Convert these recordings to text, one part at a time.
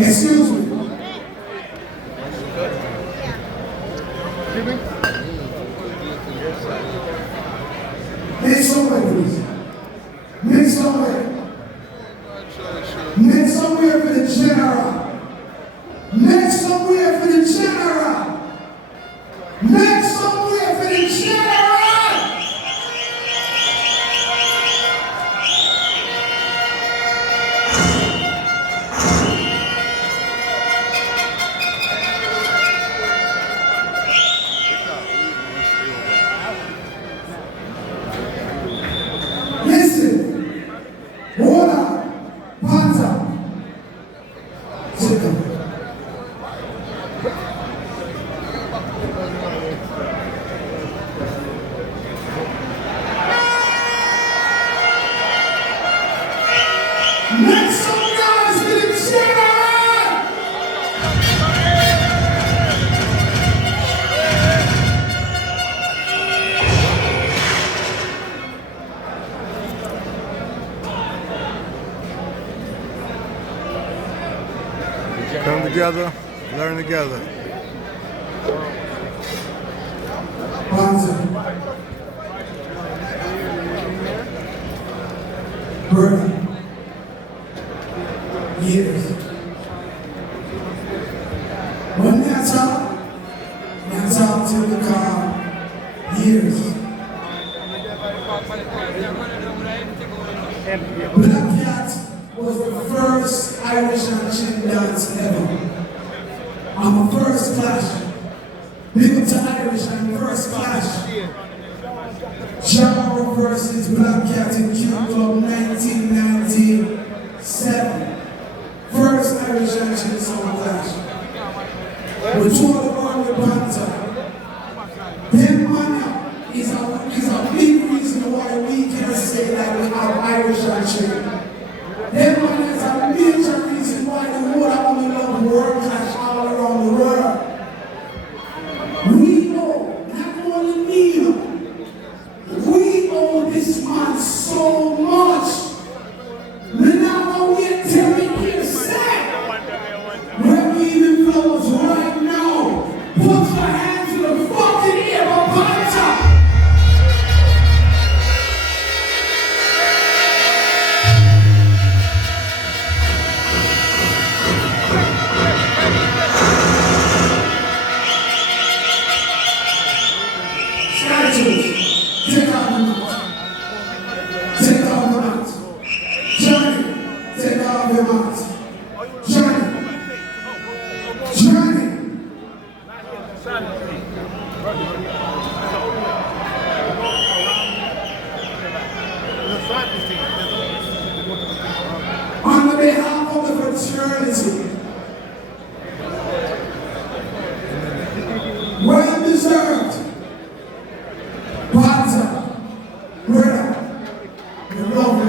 Excuse me. Make some way, please. Make some way. Make some way for the general. Make some way for the general. Make some way for the general. Listen, order, Panzer, sit down. Make some noise for the general! Come together, learn together. Panzer, Bernie, years. When I talk to the car, years. Black Cat was the first Irish and chin dance ever. I'm a first clash. Big up to Irish and first clash. Jamaro versus Black Cat in Q Club 1997. First Irish and chin song clash. We toured around with Panther. Them man is a big reason why we can say that we have Irish and chin. Them man is a major reason why the whole of the love world clash all around the world. We know, not only me, we owe this man so much. We now wait till we hear say, we're giving flowers right now. Put your hands to the fucking ear of Panther. Statues, take off the mat. Take off the mat. Johnny, take off the mat. Johnny. Johnny. On behalf of the fraternity, well deserved. Panther, brother, you love me.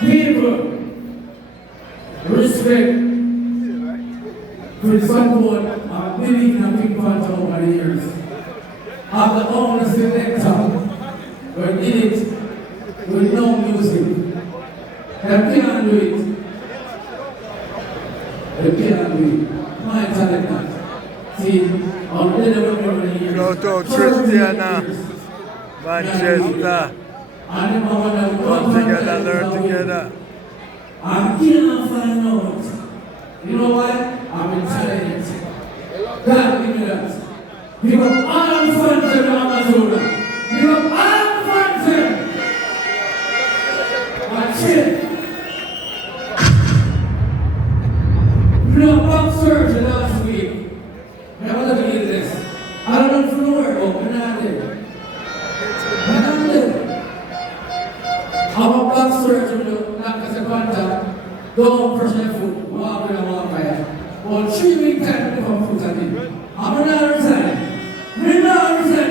People, respect for the support of many Pink Panther over the years. Of the only selector who did it with no music. They can't do it. They can't do it. My talent. See, I'm over the years. Go to Christiana, Manchester. Come together, learn together. I cannot find out. You know what? I'm intelligent. God give me that. Give up all the fun to the Amazon. Give up all the fun to them. That's it. You know, I'm surgeon last week. I want to believe this. I don't know if you know where, but don't press my foot, walk and walk by. But 3 weeks time to come foot again. I'm not understand. Me not understand